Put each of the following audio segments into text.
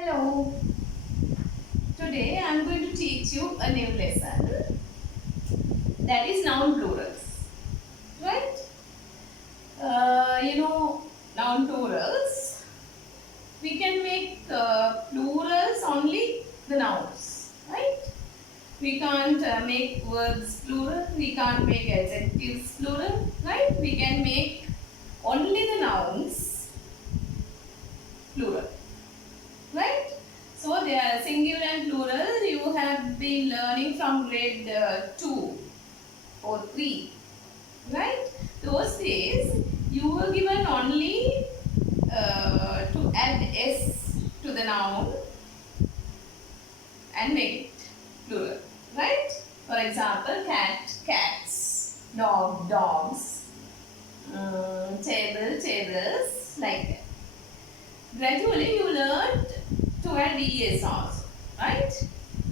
Hello. Today I am going to teach you a new lesson, that is noun plurals. Right? Noun plurals. We can make plurals only the nouns. Right? We can't make verbs plural. We can't make adjectives plural. Right? We can make only the nouns plural. Right? So they are singular and plural. You have been learning from grade 2 or 3. Right? Those days you were given only to add s to the noun and make it plural. Right? For example, cat, cats, dog, dogs, table, tables, like that. Gradually you learned to add es also, right?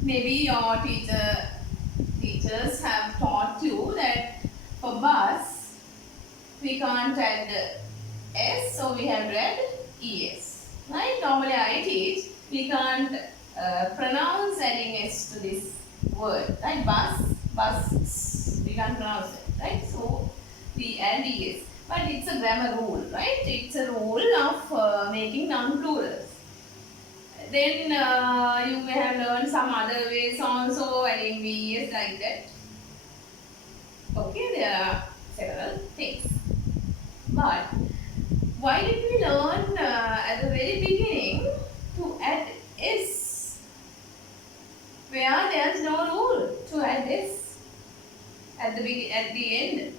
Maybe your teachers have taught you that for bus we can't add s, so we have to add es, right? Normally I teach we can't pronounce adding s to this word, right? Bus, we can't pronounce it, right? So we add es. But it's a grammar rule, right? It's a rule of making noun plurals. Then you may have learned some other ways also, adding vs like that. Okay, there are several things. But why did we learn at the very beginning to add s, where there's no rule to add s at the end?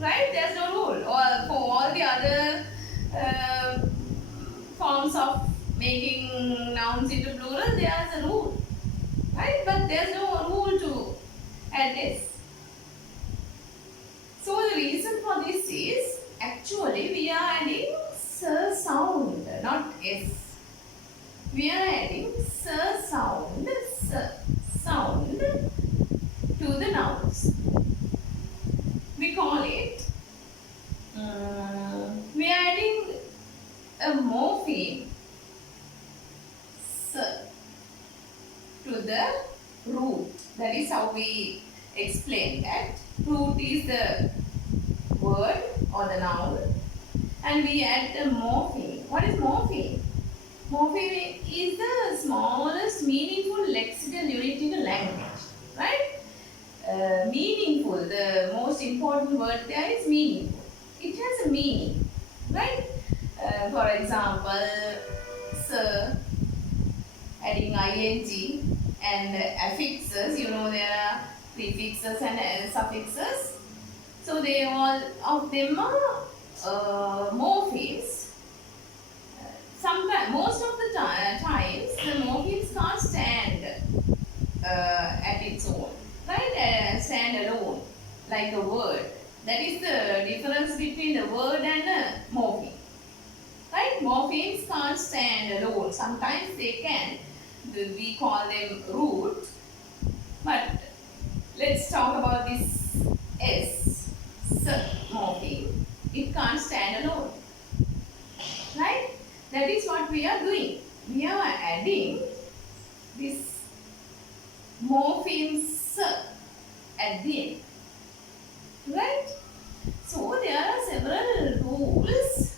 Right? There's no rule. Or for all the other forms of making nouns into plural, there's a rule. Right? But there's no rule to add this. So the reason for this is actually we are adding s sound, not s. We are adding s sound to the nouns. We call it, we are adding a morpheme s to the root. That is how we explain that. Root is the word or the noun, and we add the morpheme. What is morpheme? Morpheme is the smallest meaningful lexical unit in a language, right? Meaningful, the most important word there is meaningful. It has a meaning, right? For example, sir, adding ing and affixes, there are prefixes and suffixes. So they all of them are morphemes. Sometimes, most of the times, the morphemes can't stand at its own. Right? Stand alone, like a word. That is the difference between the word and a morpheme. Right? Morphemes can't stand alone. Sometimes they can. We call them root. But let's talk about this s morpheme. It can't stand alone. Right? That is what we are doing. We are adding this morpheme at the end, right? So there are several rules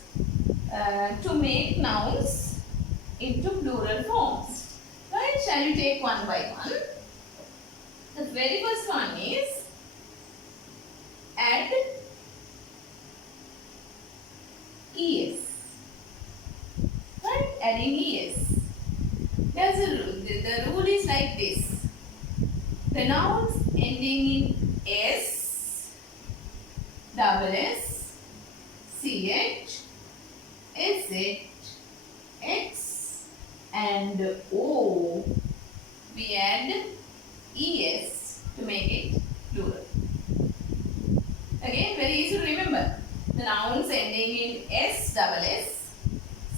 to make nouns into plural forms, right? Shall we take one by one? The very first one is add es, right? Adding es. There's a rule. The rule is like this. The nouns ending in s, double s, ch, sh, x, and o, we add es to make it plural. Again, very easy to remember. The nouns ending in s, double s,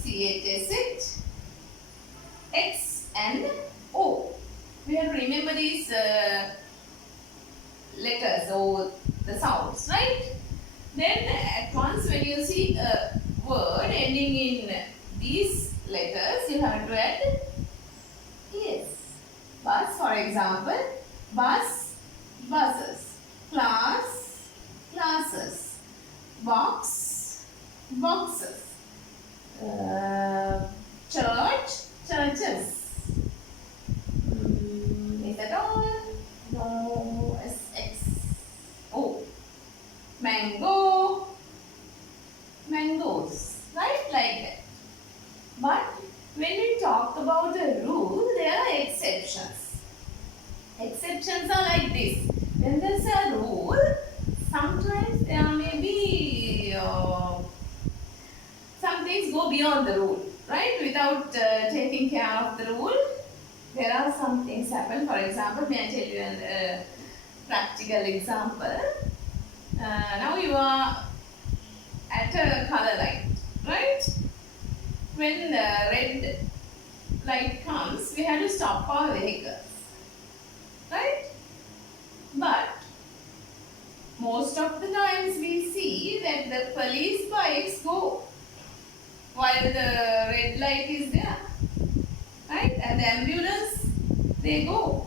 ch, sh, x, and o. We have to remember these letters or the sounds, right? Then at once when you see a word ending in these letters, But when we talk about the rule, there are exceptions. Exceptions are like this. When there's a rule, sometimes there may be some things go beyond the rule, right? Without taking care of the rule, there are some things happen. For example, may I tell you a practical example? Now you are at a color light, right? When the red light comes, we have to stop our vehicles, right? But most of the times we see that the police bikes go while the red light is there, right? And the ambulance, they go.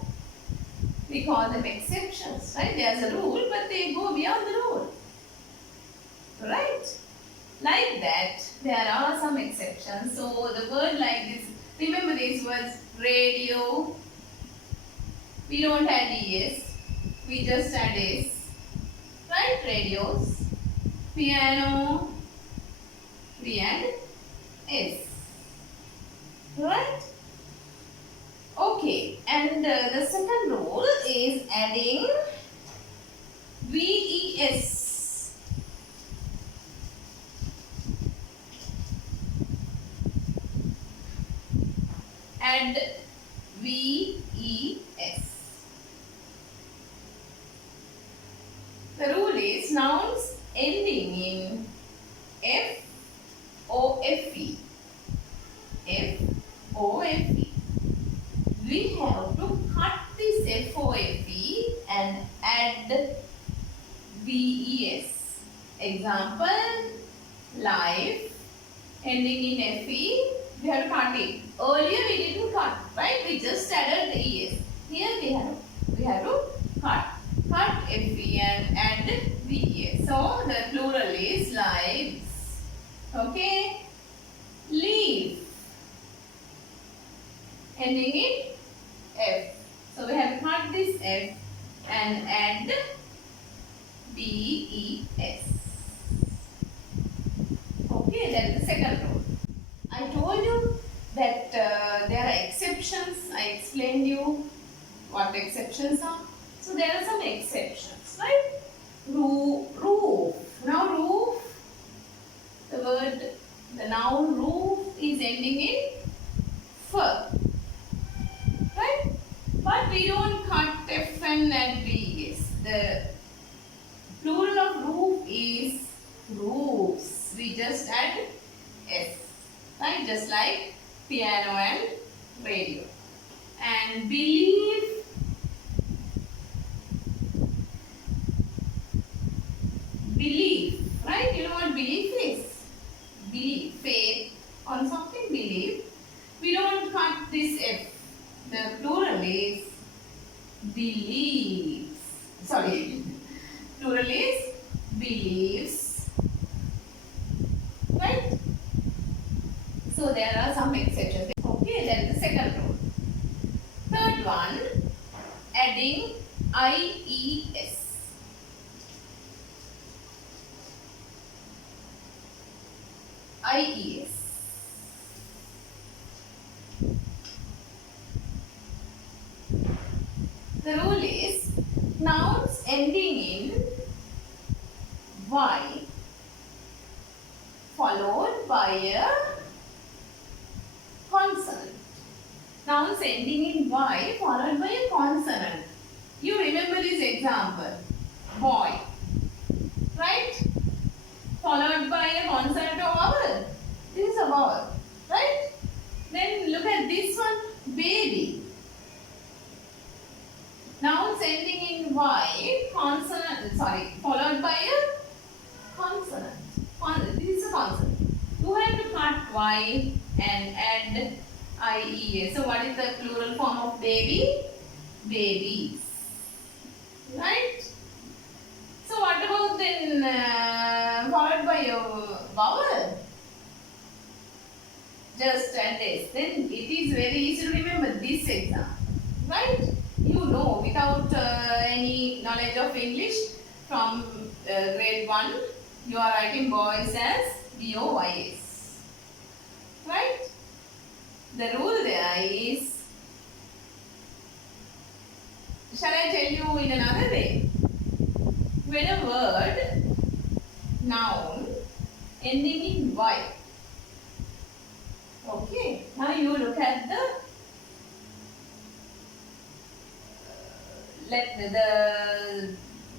We call them exceptions, right? There's a rule, but they go beyond the rule, right? Like that, there are some exceptions. So the word like this, remember these words, radio, we don't add es, we just add s, right? Radios, piano, we add s, right? Okay, and the second rule is adding ves. Add ves. The rule is nouns ending in f o f e. F o f e. We have to cut this f o f e and add ves. Example, life ending in fe. We have to cut it. Earlier we didn't cut, right? We just added es. Here we have to cut. Cut fe and add ves. So the plural is lives. Okay? Leave ending in f. So we have to cut this f and add ves. Okay, that is the second rule. I told you that there are exceptions. I explained you what exceptions are. So there are some exceptions, right? Roof. Now roof, the noun roof is ending in f, right? But we don't cut f and add ves. The plural of roof is roofs. We just add s, right? Just like piano and radio. And believe, right? You know what belief is? Belief, faith on something, believe. We don't cut this f. The plural is believes. Sorry, plural is believes, right? So there are some exceptions. Okay, that is the second rule. Third one, adding ies. IES. The rule is nouns ending in y followed by a consonant. Nouns ending in y followed by a consonant. You remember this example, boy, right? Followed by a consonant or vowel. This is a vowel, right? Then look at this one, baby. Nouns ending in y, followed by a consonant. This is a consonant. You have to cut y and add ies. So what is the plural form of baby? Babies, right? So what about then followed by a vowel? Just add this. Then it is very easy to remember this example, right? You know without any knowledge of English from grade 1, you are writing boys as boys, right? The rule there is, shall I tell you in another way? When a word, noun, ending in Y. Okay, now you look at the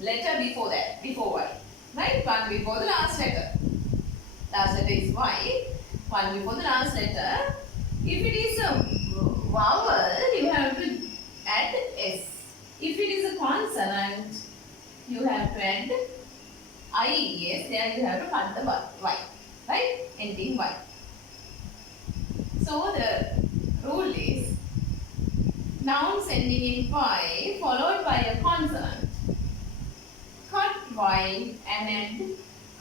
letter before that, before Y. Right? One before the last letter. Last letter is Y. One before the last letter. If it is a vowel, you have to add S. If it is a consonant, you have to add IES. There you have to cut the Y. Right? Ending Y. So the rule is nouns ending in Y followed by a consonant. Cut Y and add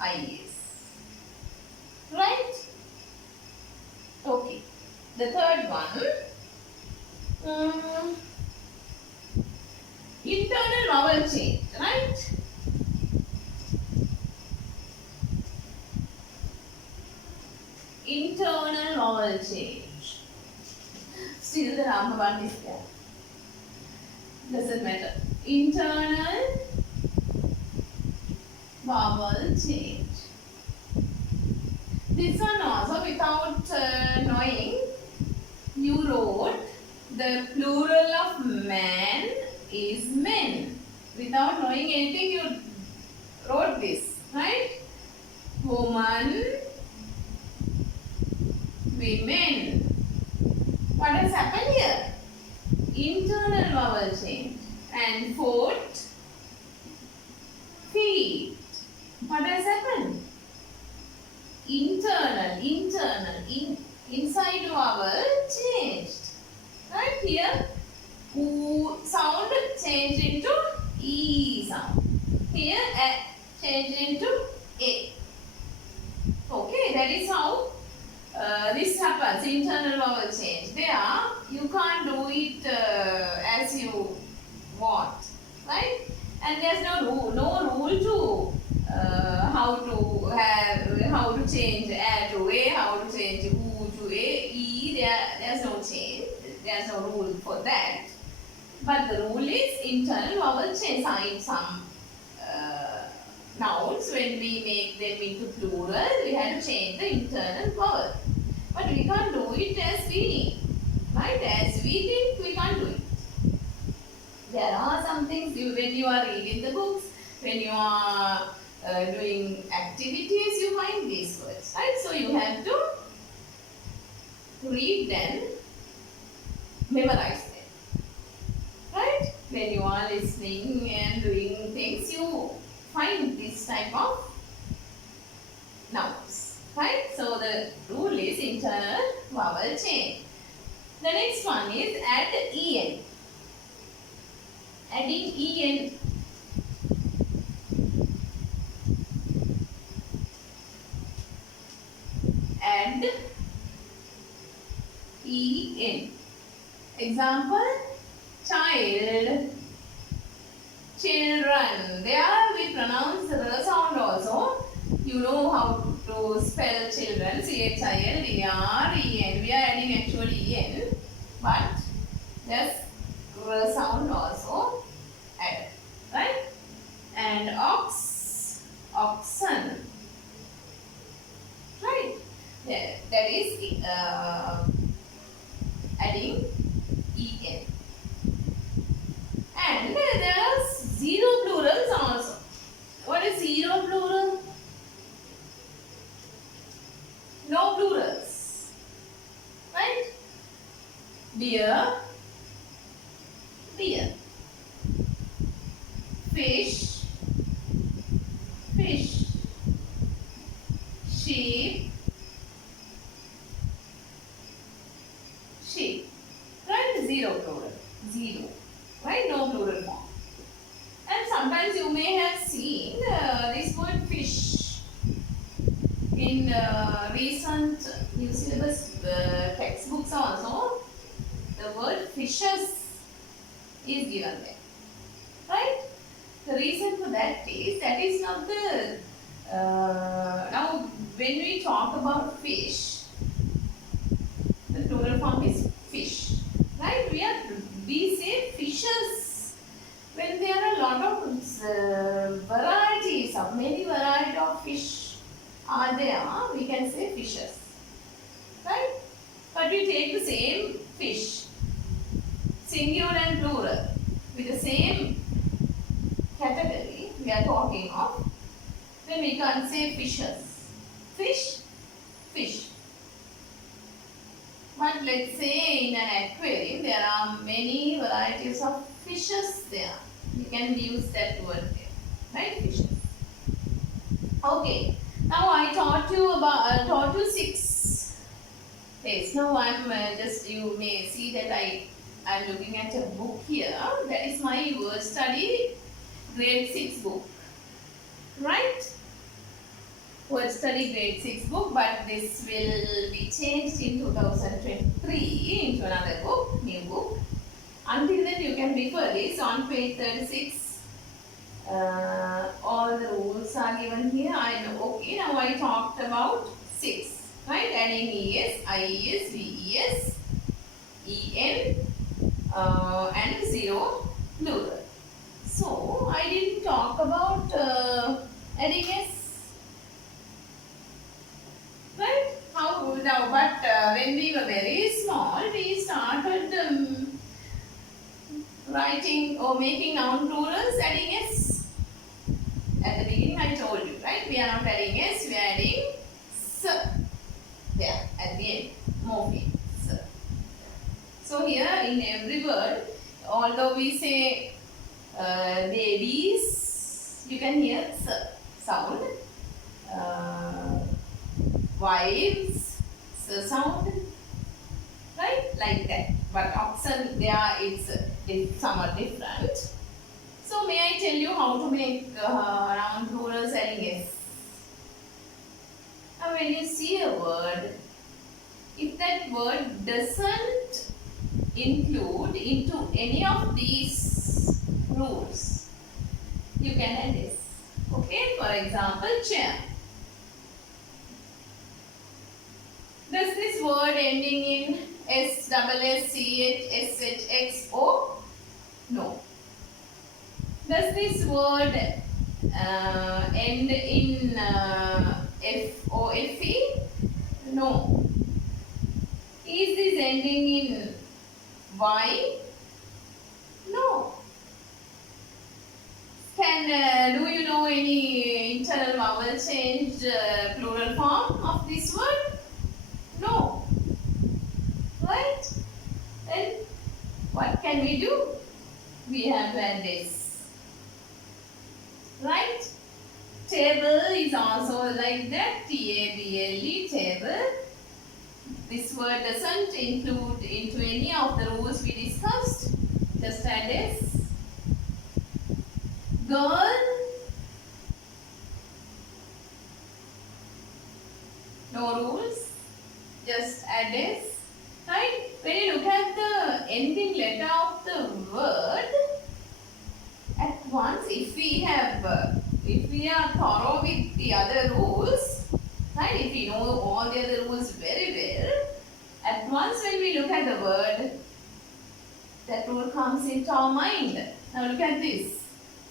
IES. Right? Okay. The third one. Internal vowel change. Right? Internal vowel change. Still the number one is there. Doesn't matter. Internal vowel change. This one also, without knowing, you wrote the plural of man is men. Without knowing anything, you wrote this, right? Woman, women. What has happened here? Internal vowel change. And foot, feet. What has happened? Inside vowel changed. Right here, oo sound changed into E sound. Here, changed into A. Okay, that is how this happens, internal vowel change. There, you can't do it as you want, right? And there's no rule to how to change A to A, how to change U to A, E. There's no change. There's no rule for that. But the rule is internal vowel change. Some nouns, when we make them into plural, we have to change the internal vowel. But we can't do it as we need. Right? As we think, we can't do it. There are some things when you are reading the books, when you are doing activities, you find these words. Right? So you have to read them, memorize them. Right? When you are listening and doing things, you find this type of nouns. Right? So the rule is internal vowel change. The next one is add en. Adding en. Add en. Example, child, children. There we pronounce the sound also. You know how to spell children. C-H-I-L-D-R-E-N. We are adding actually en, but there's r sound also added, right? And ox, oxen, right? That is adding en. And there are zero plurals also. What is zero plural? No plurals, right? Deer, deer. Fish, fish. Sheep, sheep. Right? Zero plural. Zero. Right? No plural form. And sometimes you may have seen this word fish in recent new syllabus textbooks also. The word fishes is given there. Right? The reason for that is not the now when we talk about fish, the plural form is But we take the same fish, singular and plural, with the same category we are talking of, then we can't say fishes. Fish, fish. But let's say in an aquarium there are many varieties of fishes there. We can use that word there, right? Fishes. Okay. Now I taught you 6 days. Now I'm just, you may see that I'm looking at a book here. That is my word study grade 6 book, right? Word study grade 6 book, but this will be changed in 2023 into another book, new book. Until then you can refer this on page 36. All the rules are given here. I know. Okay, now I talked about 6, right? Adding es, ies, ves, en, and 0 plural. So I didn't talk about adding s, right? How now? But when we were very small, we started writing or making noun plurals adding s. At the beginning I told you, right? We are not adding s, we are adding s. There at the end, morpheme. S. So here in every word, although we say babies, you can hear s sound. Wives, s sound, right? Like that. But oxen, there it's somewhat different. So may I tell you how to make noun plurals adding s? Now when you see a word, if that word doesn't include into any of these rules, you can add s. Okay, for example, chair. Does this word ending in s, double s, ch, sh, x, o? No. Does this word end in f o f e? No. Is this ending in y? No. Do you know any internal vowel change plural form of this word? No. Right? Then what can we do? We have to add this. Right? Table is also like that. T-A-B-L-E, table. This word doesn't include into any of the rules we discussed. Just add s. Girl. No rules. Just add s. Right? When you look at the ending letter of the word, at once, if we are thorough with the other rules, right? If we know all the other rules very well, at once when we look at the word, that rule comes into our mind. Now look at this.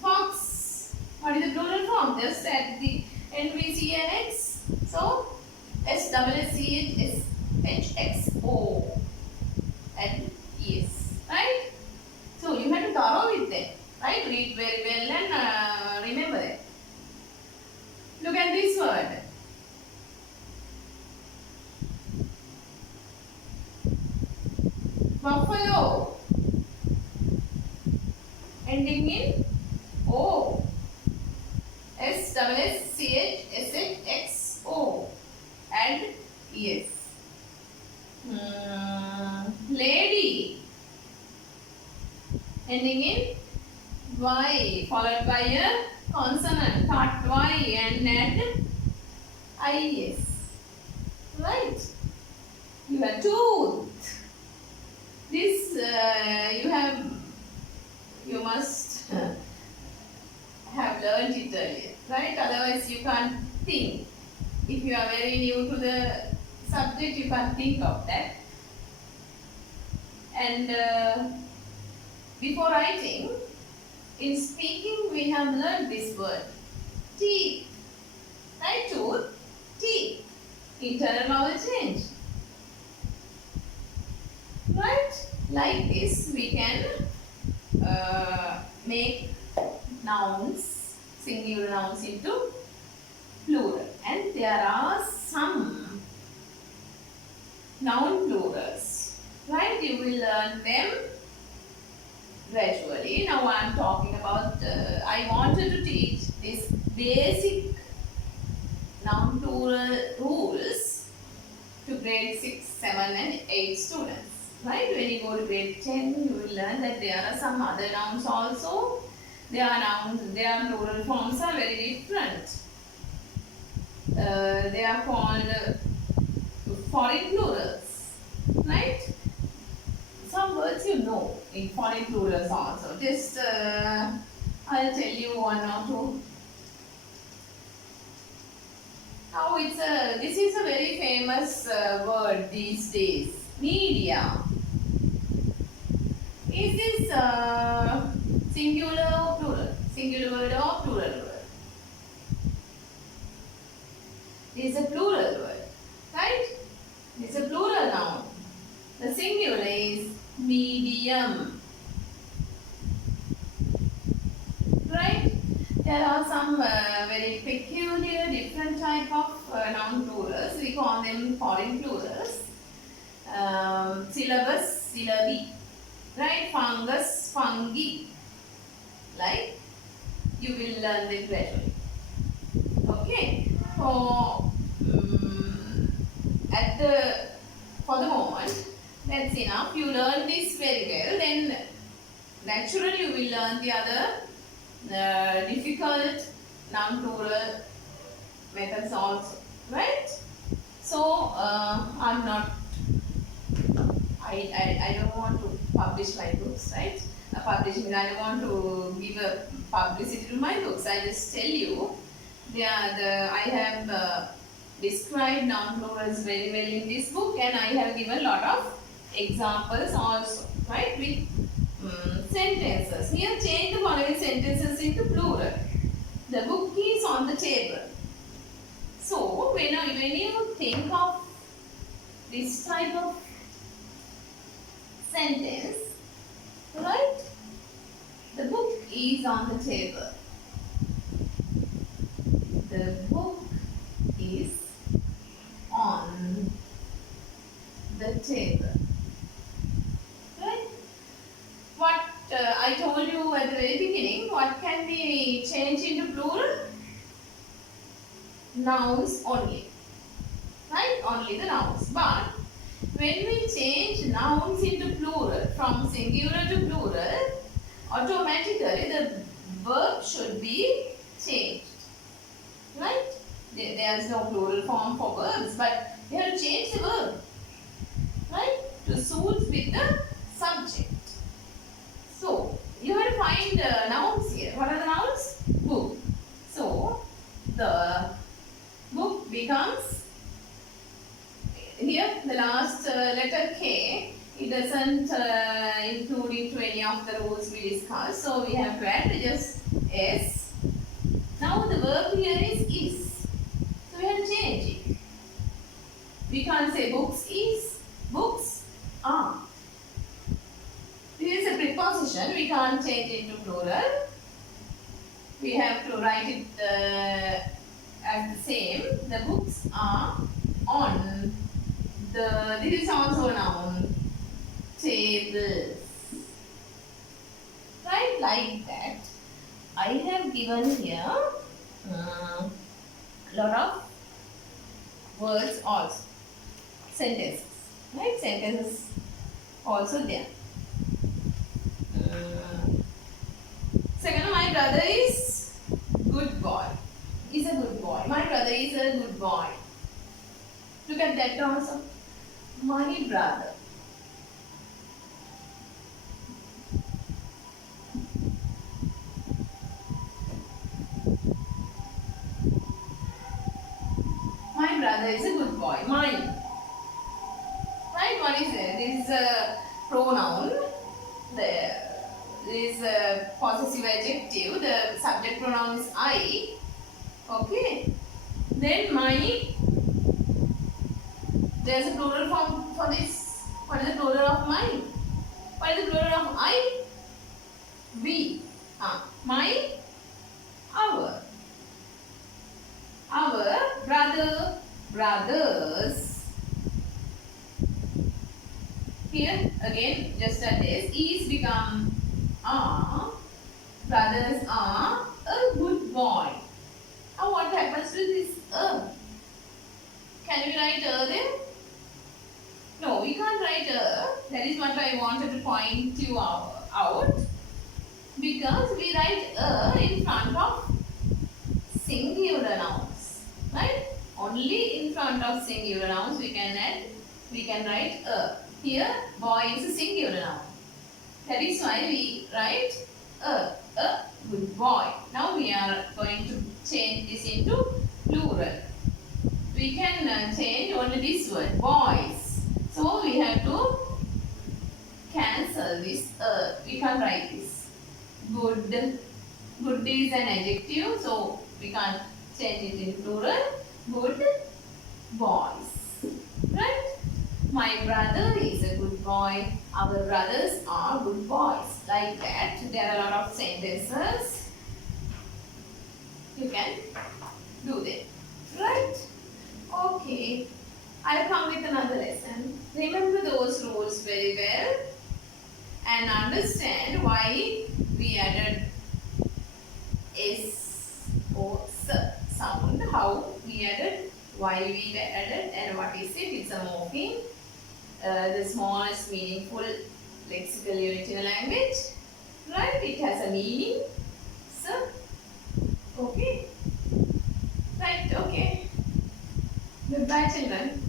Fox. What is the plural form? Just at the end we see an x. So s double s c h s h x o and es. Right? So you have to thorough with them. Right? Read very well and remember it. Look at this word. Buffalo. Ending in O. S double S C H S H X O and es. Lady. Ending in Y, followed by a consonant, cut Y and add IS. Right? You have tooth. This you must have learned it earlier, right? Otherwise you can't think. If you are very new to the subject, you can't think of that. And before writing, in speaking, we have learned this word. Teeth. Right? Tooth, teeth. Internal vowel change. Right? Like this, we can make nouns, singular nouns into plural. And there are some noun plurals. Right? You will learn them gradually. Now I am talking about, I wanted to teach this basic noun plural rules to grade 6, 7 and 8 students. Right? When you go to grade 10, you will learn that there are some other nouns also. Their nouns, their plural forms are very different. They are called foreign plurals. Right? Some words you know in foreign plurals also. Just I'll tell you one or two. Now this is a very famous word these days. Media. Is this singular or plural? Singular word or plural word? It is a plural word, right? It is a plural noun. The singular is medium, right? There are some very peculiar, different type of noun plurals. We call them foreign plurals. Syllabus, syllabi, right? Fungus, fungi. Like, you will learn this gradually. Okay. For for the moment, that's enough. You learn this very well. Then naturally you will learn the other difficult noun plural methods also, right? So I'm not. I don't want to publish my books, right? Publishing. I don't want to give a publicity to my books. I just tell you, I have described noun plurals very well in this book, and I have given a lot of examples also, right? With sentences. Here, change the following sentences into plural. The book is on the table. So, when you think of this type of sentence, right? The book is on the table. The book is on the table. Right? What I told you at the very beginning, what can be changed into plural? Nouns only. Right? Only the nouns. But when we change nouns into plural, from singular to plural, automatically the verb should be changed. Right? There is no plural form for verbs, but we have to change the verb, right, to suit with the subject. So, you have to find nouns here. What are the nouns? Book. So, the book becomes, here the last letter K, it doesn't include into any of the rules we discussed. So, we have to add just S. Now, the verb here is. So, we have to change it. We can't say books is, books are. This is a preposition, we can't change it to plural. We have to write it as the same. The books are on the, this is also a noun, tables. Right, like that. I have given here a lot of words also. Sentences. Right, sentences also there. Second, my brother is good boy. Is a good boy. My brother is a good boy. Look at that also. My brother. My brother is a good boy. Mine. Right? What is it? This is a pronoun. There is a possessive adjective. The subject pronoun is I. Okay. Then my. There's a plural form for this. What is the plural of my? Here again, just as this, is become are. Brothers are a good boy. Now what happens to this a? Can we write a there? No, we can't write a. That is what I wanted to point you out. Because we write a in front of singular nouns. Right? Only in front of singular nouns we can write a. Here, boy is a singular noun. That is why we write a good boy. Now we are going to change this into plural. We can change only this word, boys. So we have to cancel this. We can't write this. Good. Good is an adjective, so we can't change it in plural. Good boys. Right? My brother is a good boy. Our brothers are good boys. Like that. There are a lot of sentences. You can do that. Right? Okay. I'll come with another lesson. Remember those rules very well and understand why we added S or S sound. How we added, why we added, and what is it? It's a morpheme. The smallest meaningful lexical unit in a language. Right? It has a meaning. So, okay. Right, okay. Goodbye, children.